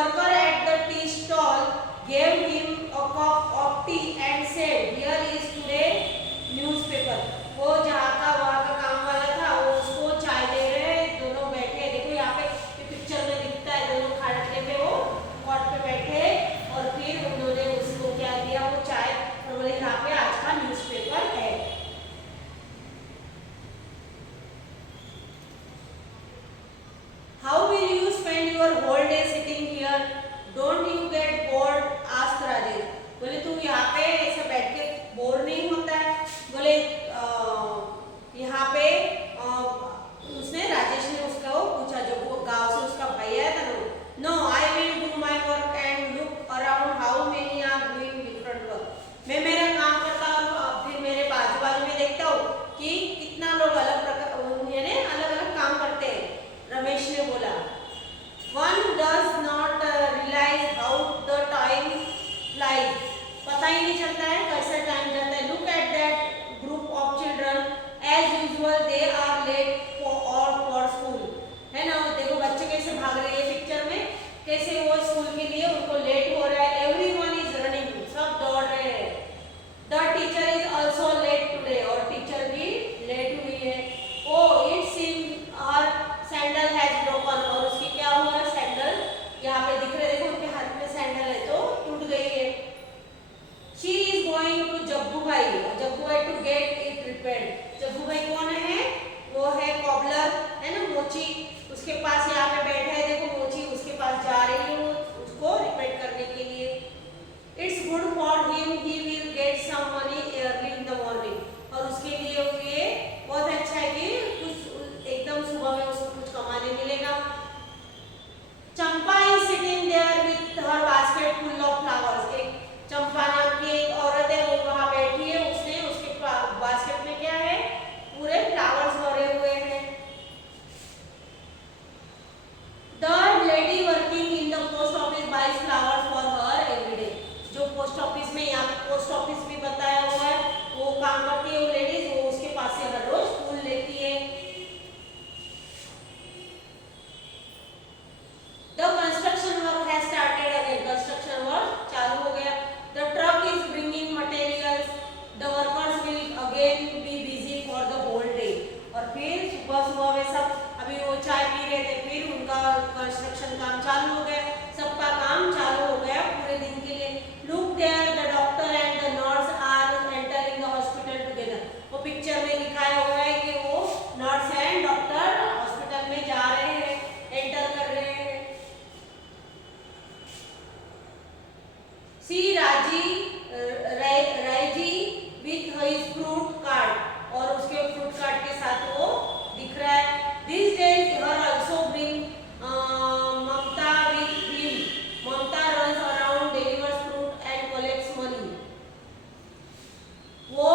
worker at the tea stall gave him a cup of tea and said, "Here is today newspaper." वो जहाँ का वहाँ का काम वाला था, वो उसको चाय दे रहे हैं, दोनों बैठे। देखो यहाँ पे पिक्चर में दिखता है, दोनों खाटले पे वो कॉट पे बैठे और फिर उन्होंने उसको क्या दिया, वो चाय, और बोले यहाँ पे आज का न्यूज़पेपर है। How will you spend your whole day sitting here? Don't you get bored? asked Rajesh. बोले तू यहाँ पे ऐसे बैठ के बोर नहीं होता है? बोले यहाँ पे उसने, राजेश ने उसका वो पूछा, जो वो गांव से उसका भाई आया था ना। No, I will do my work and look around how many are doing different work. मैं मेरा काम करता हूँ और फिर मेरे बाजू बाजू में देखता हूँ कि कितना लोग अलग प्रकार, यानी अलग अलग काम करते हैं। रमेश ने बोला, One does not realize how the time flies. पता ही नहीं चलता है कैसे टाइम जाता है। Look at that group of children. As usual, they are late for school. है ना, देखो बच्चे कैसे भाग रहे हैं पिक्चर में, कैसे वो स्कूल के लिए उनको लेट हो रहा है। Everyone is running, सब दौड़ रहे हैं। The teacher is also late today, और टीचर भी लेट हुई है। Oh, it seems her sandal has broken, और उसकी क्या हुआ है, सैंडल यहाँ पे दिख रहे, देखो उनके हाथ में सैंडल है तो टूट गई है। She is going to Jaggu Bhai, Jaggu Bhai to get it repaired. Jaggu Bhai कौन है? वो है कॉबलर, है ना, मोची। उसके पास यहाँ पे बैठा है, देखो मोची उसके पास जा रही है उसको रिपेयर करने के लिए। It's good for him, he will get some money early in the morning, और उसके लिए ये बहुत अच्छा है कि कुछ एकदम सुबह में उसको कुछ कमाने मिलेगा। Champa is sitting there with her basket full of flowers. एक चंपा नाम की एक औरत है, वो वहां बैठी है, उसने उसके बास्केट में क्या है, पूरे फ्लावर्स भरे हुए हैं। The lady working in the post office buys flowers for her every day. जो पोस्ट ऑफिस में, यहाँ पे पोस्ट ऑफिस भी बताया हुआ है, वो काम करती है वो लेडीज, वो उसके पास से हर रोज फूल लेती है। The construction work has started again. Construction work चालू हो गया। The truck is bringing materials. The workers will again be busy for the whole day. और फिर सुबह सुबह में सब, अभी वो चाय पी रहे थे, फिर उनका कंस्ट्रक्शन काम चालू हो गया, सबका काम चालू हो गया पूरे दिन के लिए। Look there, the doctor and the nurse are entering the hospital together. वो पिक्चर में दिखाया हुआ है कि वो नर्स एंड डॉक्टर हॉस्पिटल में जा रहे हैं, एंटर कर रहे हैं। See Raiji with his fruit cart, और उसके फ्रूट कार्ट के साथ वो दिख रहा है। These days her also bring Mamta with him. Mamta runs around, delivers fruit and collects money. वो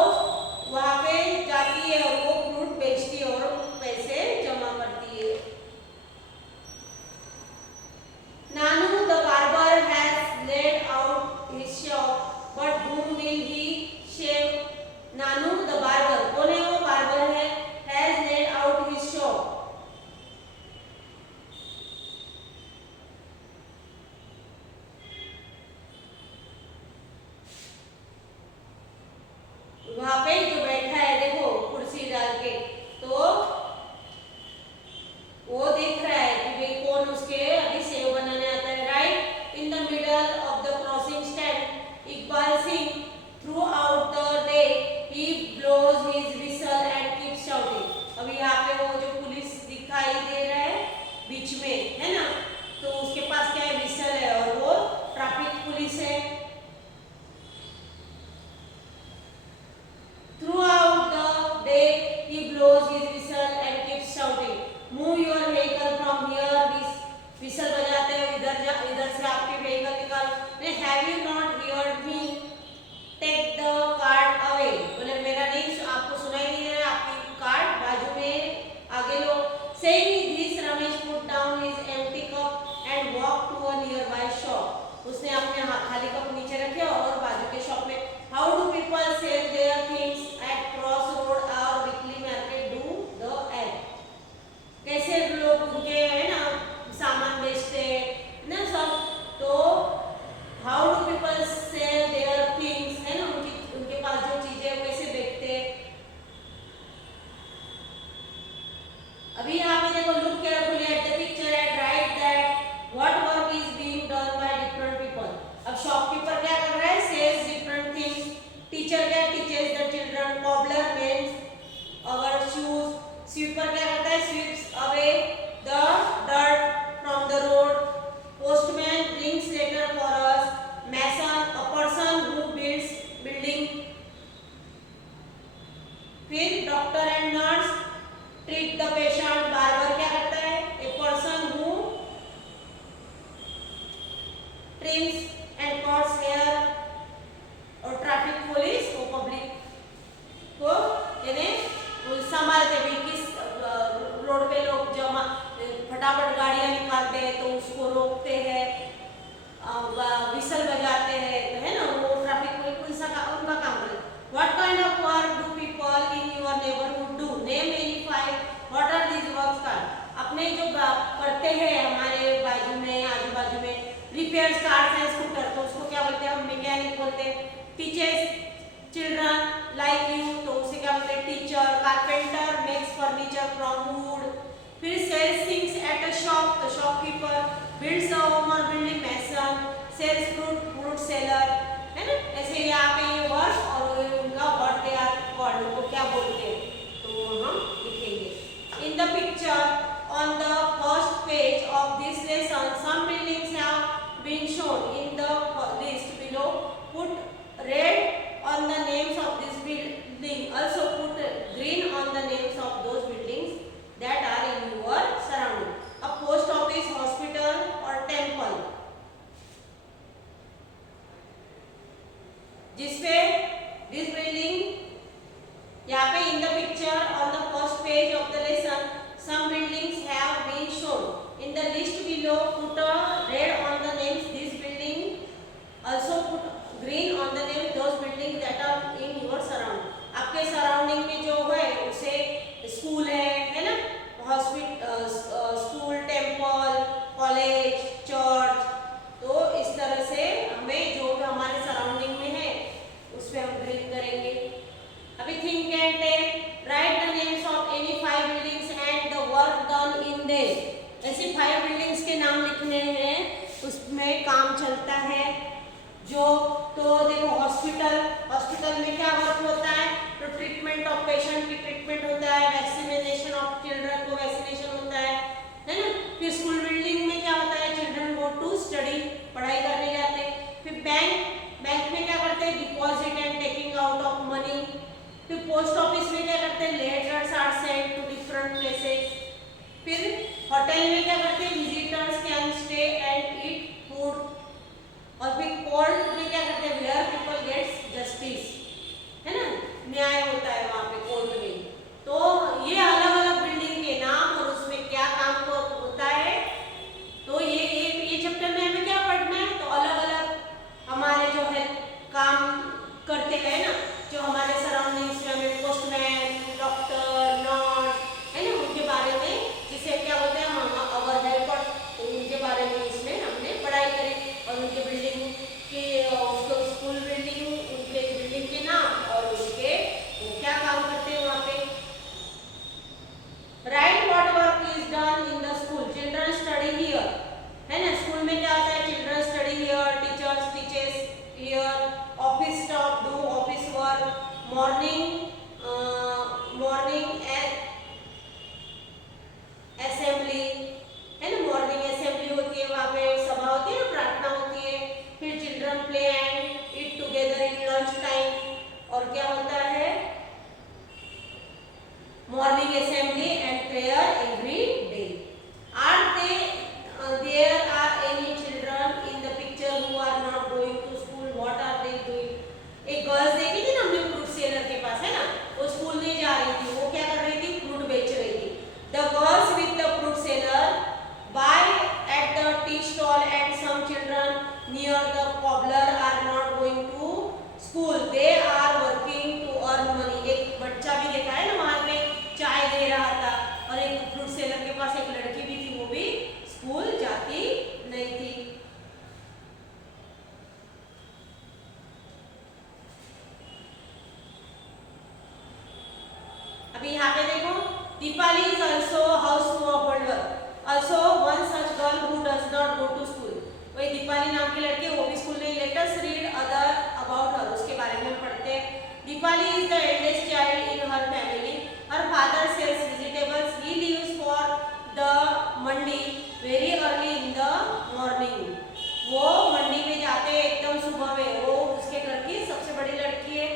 वहाँ पे जाती है और वो फ्रूट बेचती है और पैसे जमा करती है। Nanu the barber has laid out his shop, but whom will he shave? Nanu the trims and cuts hair, और ट्रैफिक पुलिस वो पब्लिक को यानी संभालते भी, किस रोड पे लोग जमा फटाफट गाड़ियां निकालते हैं तो उसको रोकते हैं, विसल बजाते हैं, है ना, वो ट्रैफिक पुलिस उनका काम है। What kind of work do people in your neighbourhood do, name any 5 what are these works का। अपने जो करते हैं हमारे बाजू में आजू बाजू में, रिपेयर कार्स एंड स्कूटर, तो उसको क्या बोलते हैं हम, मैकेनिक बोलते हैं। टीचर्स चिल्ड्रन लाइक यू, तो उसे क्या बोलते हैं teacher. Carpenter makes furniture from wood. फिर sells things at a shop, तो शॉपकीपर। बिल्ड्स अ होम और building mason. Sells fruit seller, है ना। ऐसे यहाँ पे ये वर्ड और उनका व्हाट दे आर कॉल्ड, उनको क्या बोलते हैं, तो हम लिखेंगे। इन the picture on the first page of this lesson, some buildings have been shown in the list below. Put red on the names of this building. Also put green on the names of those buildings that are in your surrounding. A post office, hospital or temple, जिसपे this building यहाँ पे in the picture on the first page of the lesson some buildings have been shown. In the list below put a red on the names this building. Also put green on the names those buildings that are in your surrounding. आपके surrounding में जो है उसे school है ना, hospital, school, temple, college, church, तो इस तरह से हमें जो हमारे सराउंडिंग में है उस पर हम ग्रीन करेंगे। अभी think and take, write the names of any 5 buildings and the work done in them. ऐसे 5 बिल्डिंग्स के नाम लिखने हैं, उसमें काम चलता है जो, तो देखो हॉस्पिटल, हॉस्पिटल में क्या वर्क होता है, तो ट्रीटमेंट ऑफ पेशेंट की ट्रीटमेंट होता है, वैक्सीनेशन ऑफ चिल्ड्रन को वैक्सीनेशन होता है ना। फिर स्कूल बिल्डिंग में क्या होता है, चिल्ड्रन गो टू स्टडी, पढ़ाई करने जाते हैं। फिर बैंक, बैंक में क्या करते हैं, deposit and taking out of money. फिर पोस्ट ऑफिस में क्या करते हैं, letters are sent to different places. फिर होटल में क्या करते हैं, visitors can stay and eat food. और फिर कोर्ट में क्या करते हैं, वेयर पीपल गेट्स जस्टिस, है ना, न्याय होता है वहाँ पे कोर्ट में। तो ये अलग अलग बिल्डिंग के नाम और उसमें क्या काम होता है, तो ये चैप्टर में हमें क्या पढ़ना है, तो अलग अलग हमारे जो है काम करते हैं ना, जो हमारे सराउंडिंग्स में हमें पोस्टमैन, डॉक्टर, नर्स, है ना, उनके बारे में, जिसे क्या बोलते हैं हम अवर हेल्पर, तो उनके बारे में इसमें हमने पढ़ाई करी। और उनके बिल्डिंग के, उसको स्कूल बिल्डिंग, उनके बिल्डिंग के नाम और उनके वो क्या काम करते हैं वहाँ पे। Right what work is done in the school, children study here, है ना। स्कूल में क्या होता है, children study here, teachers teaches here, office staff do office work, morning assembly, है ना, मॉर्निंग असेंबली होती है, वहाँ पे सभा होती है, प्रार्थना होती है। फिर children play and eat together in lunch time, और क्या होता है, morning assembly and prayer every day. Are there are any children in the picture who are not going to school, what are they doing. एक girls देखी थी ना हमने fruit seller के पास, है ना, वो स्कूल नहीं जा रही थी, वो क्या कर रही थी, फ्रूट बेच रही थी। The girls with the fruit seller buy at the tea stall and some children near the cobbler are not going to school, they are working to earn money। एक बच्चा भी देखा है ना वहाँ पे चाय दे रहा था, और एक फ्रूट सेलर के पास एक लड़की भी थी, वो भी स्कूल जाती नहीं थी। अभी यहाँ पे देखो, Deepali is also house to a also one such girl who does not go to school। वही दीपाली नाम की लड़की, वो भी स्कूल नहीं। Let us read other about her, उसके बारे में हम पढ़ते हैं। Deepali is the eldest child in her family. Her father sells vegetables. He leaves for the mandi very early in the morning। वो मंडी में जाते हैं एकदम सुबह में, वो उसके घर की सबसे बड़ी लड़की है।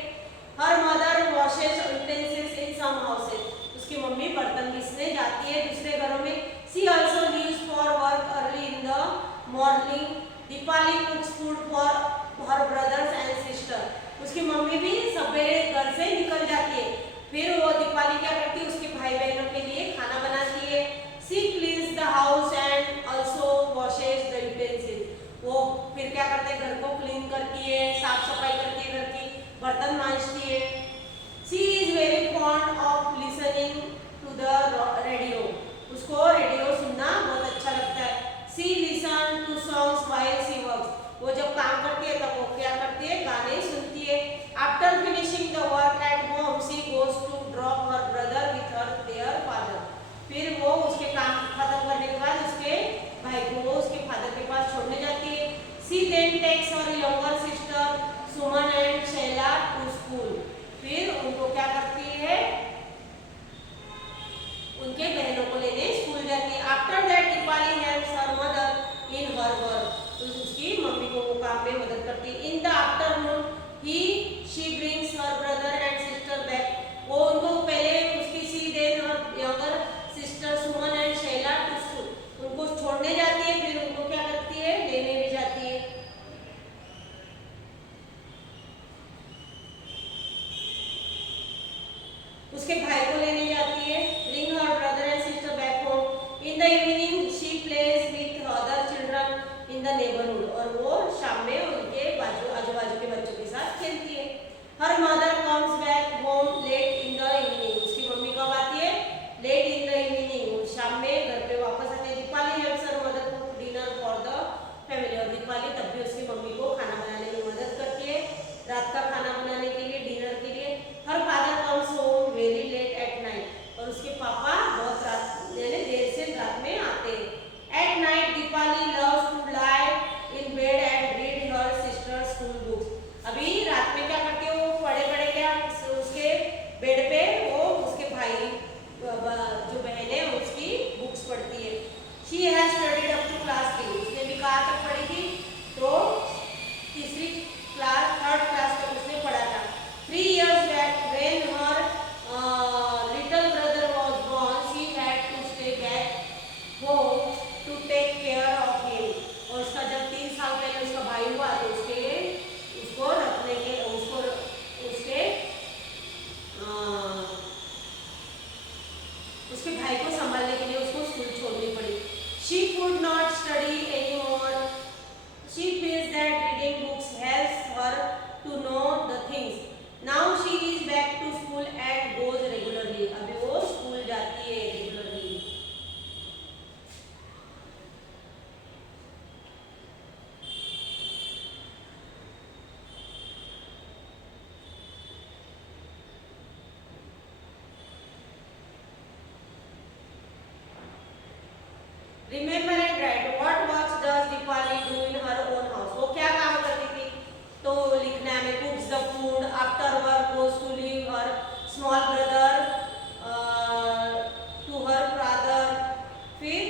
Her mother washes utensils in some houses। उसकी मम्मी बर्तन घिसने जाती है दूसरे घरों में। She also leaves for work early in the morning Deepali कुक्स food for her brothers and sister. उसकी मम्मी भी सवेरे घर से निकल जाती है, फिर वो दीपाली क्या करती है, उसके भाई बहनों के लिए खाना बनाती है। She cleans the house and also washes the utensils. वो फिर क्या करते हैं, घर को क्लीन करती है, साफ सफाई करती है, घर की बर्तन मांजती है। She is very fond of listening to the radio. उसको रेडियो सुनना बहुत अच्छा लगता है। She listen to songs while she works. वो जब काम करती है तब वो क्या करती है, गाने सुनती है। After finishing the work at home she goes to drop her brother with her their father. फिर वो उसके काम खत्म करने के बाद उसके भाई को उसके फादर के पास छोड़ने जाती है। She then takes her younger sister Suman and Shaila to school. फिर उनको क्या करती है, उनके बहनों को लेने स्कूल जाती है। After that Deepali helps her mother in her work. तो उसकी मम्मी को वो काम में मदद करती है। In the afternoon she brings her brother and sister back. वो उनको पहले उसकी she then her younger sister Suman and Shaila to school. उनको छोड़ने जाती है, फिर उनको क्या करती है, लेने भी जाती है। उसके भाई को लेने जाती है। Bring her brother and sister back home. In the evening she plays with other children in the neighbourhood. और वो शाम में उनके आजू बाजू के बच्चों के साथ खेलती है। Her mother comes back home late in the evening. उसकी मम्मी कब आती है, लेट इन द इवनिंग, शाम में घर पे वापस आते हैं। Deepali helps her mother cook dinner for the family. और दीपाली तब भी उसकी मम्मी को खाना बनाने में मदद करती है, रात का खाना बनाने के लिए, डिनर के लिए। Her father comes home very late at night. और उसके पापा बहुत रात यानी देर से रात में आते हैं। At night Deepali loves to lie in bed and read her sister school books. अभी रात में क्या करती है, वो पड़े पड़े क्या उसके बेड पे वो उसके भाई जो बहन है उसकी बुक्स पढ़ती है। She has studied up to class 3। उसने भी कहाँ तक पढ़ी थी, तो तीसरी क्लास, थर्ड क्लास तक उसने पढ़ा था। 3 years back when her little brother was born, she had to stay back home to take care of him. और उसका जब 3 साल पहले उसका भाई हुआ तो उसको रखने के उसके भाई को संभालने के लिए उसको स्कूल छोड़नी पड़ी। She could not study anymore. She feels that reading books helps her to know the things. Now she is back to school and goes regularly. अभी वो स्कूल जाती है regularly. Remember and write. What works does Dipali do in her own house? वो क्या काम करती थी, तो लिखना है। cooks the food, after work goes to leave her small brother to her father। फिर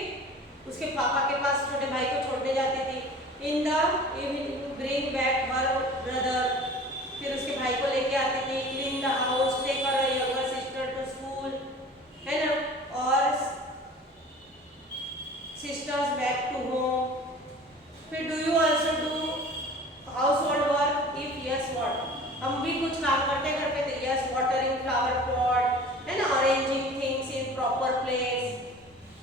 उसके पापा के पास छोटे भाई को छोड़ने जाती थी। in the evening bring back her brother। फिर उसके भाई को लेके आती थी। clean the house, take her younger sister to school, है ना, और sisters back to home। फिर do you also do household work? If yes, what? हम भी कुछ काम करते हैं घर पे, तो yes, watering flower pot, है ना, arranging things in proper place,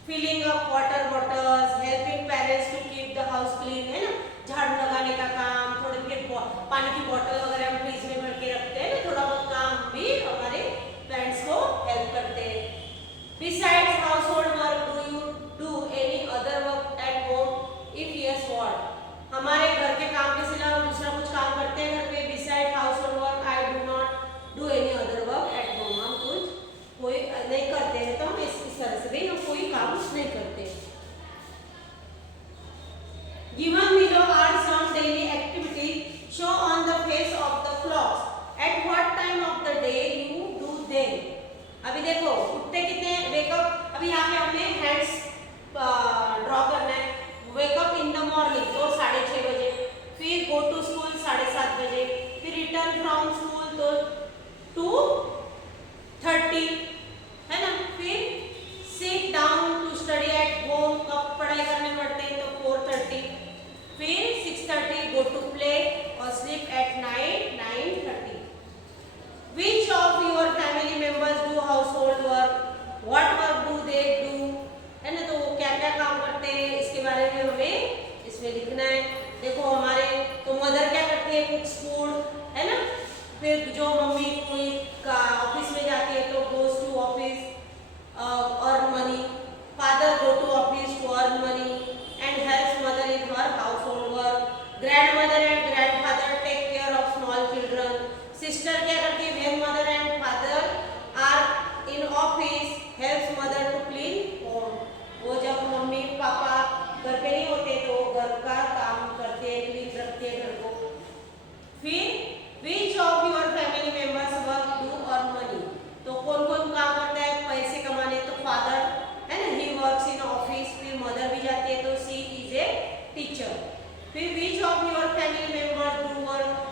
filling up water bottles, helping parents to keep the house clean, है ना, झाड़ू लगाने का काम, थोड़ी फिर पानी की बोतल वगैरह हम फ्रिज में भर के रखते हैं ना, थोड़ा बहुत काम भी हमारे पेरेंट्स को हेल्प करते हैं। Besides household work, do you do any other work at home? If yes, what? हमारे घर के काम के सिवा हम दूसरा कुछ काम करते हैं घर पे। Besides household work, I do not do any other work at home। हम कोई नहीं करते हैं, तो हम इस तरह से भी हम कोई काम नहीं करते। Given below are some daily activities show on the face 6:30 go to play or sleep at night 9:30. Which of your family members do household work? What work do they do? है ना, तो वो क्या क्या काम करते हैं इसके बारे में हमें इसमें लिखना है। देखो हमारे तो मदर क्या करती है, कुक्स फूड, है ना। फिर जो मम्मी कोई का ऑफिस में जाती है तो goes to office earn money, father go to office to earn money and helps mother in her household work. Grandmother and grandfather take care of small children. Sister क्या करती है, when mother and father are in office helps mother to clean home. वो जब mummy papa घर पे नहीं होते तो घर का काम करते हैं, क्लीन रखते हैं घर को। फिर which of your family members work do earn money, तो कौन कौन काम करता है पैसे कमाने, तो फादर है ना, ही वर्क्स इन ऑफिस। फिर मदर भी जाती है तो शी इज ए टीचर। फिर which of your family members do work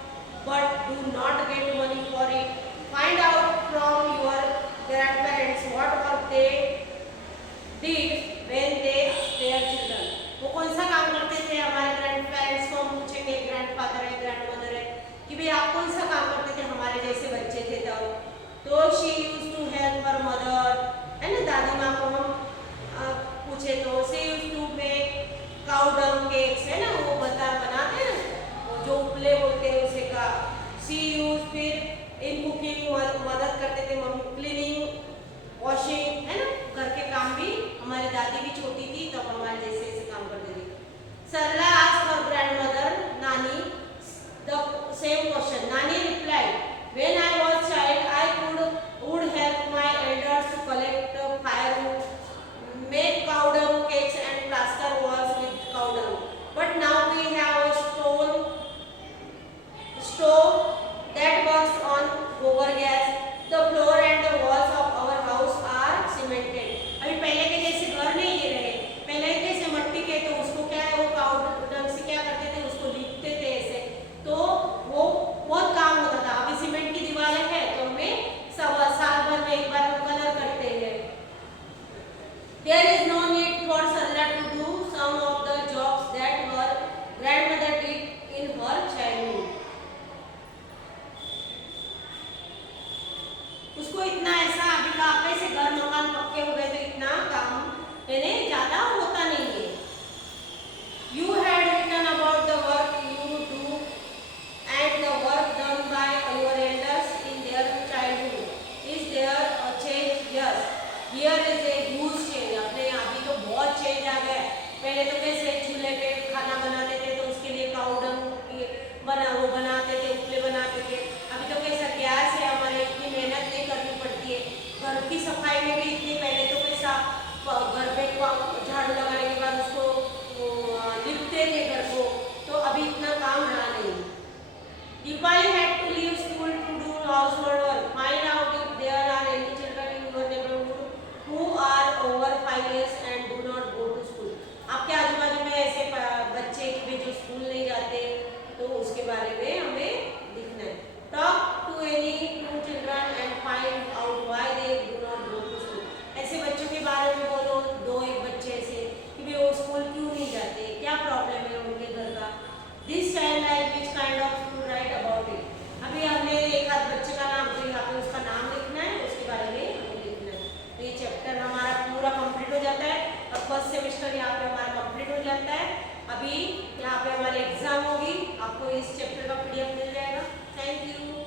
but do not get money for it. Find out from your grandparents what work they did when they their children. वो कौन सा काम करते थे, हमारे grand parents को हम पूछेंगे, ग्रैंडफादर है ग्रैंडमदर है, कि भाई आप कौन सा काम करते थे हमारे जैसे बच्चे थे तब। तो she use to help her mother, है ना, दादी माँ को हम पूछे तो she use to make cow dung cakes, है ना, वो बनाते हैं ना, जो उपले बोलते हैं उसे का। सी यूज फिर इन कुकिंग मदद करते थे मम्मी, क्लीनिंग वॉशिंग, है ना, घर के काम भी हमारी दादी भी छोटी थी तब हमारे जैसे ऐसे काम करते थे। सरला आस्क्ड हर ग्रैंडमदर नानी द सेम क्वेश्चन। नानी replied, when I was child I would help my elders to collect firewood, make cow dung cakes and plaster walls with cow dung, but now we have a stove that works on gobar gas. The floor and the walls of our house are cemented. अभी पहले के जैसे घर नहीं ये रहे, पहले कैसे मट्टी के, तो उसको क्या है वो काउ डंग से क्या करते थे, उसको लिपते थे ऐसे, तो वो बहुत काम होता था। अभी सीमेंट की दीवारें हैं तो हमें साल भर में एक बार कलर करते हैं। There is no need for Sarla to do some of the jobs that her grandmother did in her childhood. उसको इतना ऐसा अभी का कैसे घर मकान पक्के हो गए तो इतना काम यानी ज्यादा होता नहीं है। You had written about the work you do and the work done by your elders in their childhood. Is there a change? Yes. Here is a huge change. अपने अभी तो बहुत चेंज आ गया। पहले तो कैसे चूल्हे पे खाना बनाते थे तो उसके लिए काउ डंग वो बनाते थे, उपले बनाते थे। अभी तो कैसा गैस है, हमारे इतनी मेहनत नहीं करनी पड़ती है। घर की सफाई में भी इतनी, पहले तो कैसा घर पे झाड़ू लगाने के बाद उसको लिपते थे घर को, तो अभी इतना काम रहा नहीं। Dipali had to leave school to do household work. Find out if there are any children in your neighborhood who are over 5 years and do not go to school. आपके आजू बाजू में ऐसे बच्चे भी जो स्कूल नहीं जाते तो उसके बारे में हमें लिखना है। Talk to any 2 children and find out why they do not go to school. ऐसे बच्चों के बारे में बोलो, 2-1 बच्चे ऐसे कि वे वो स्कूल क्यों नहीं जाते, क्या प्रॉब्लम है उनके घर का। This child like which kind of school write about it. अभी हमने एक आध बच्चे का नाम, तो यहाँ पे उसका नाम लिखना है, उसके बारे में हमें लिखना है। तो ये चैप्टर हमारा पूरा कंप्लीट हो जाता है और फर्स्ट सेमेस्टर यहाँ पे हमारा कंप्लीट हो जाता है। अभी यहाँ पे हमारी एग्जाम होगी, आपको इस चैप्टर का PDF मिल जाएगा। Thank you.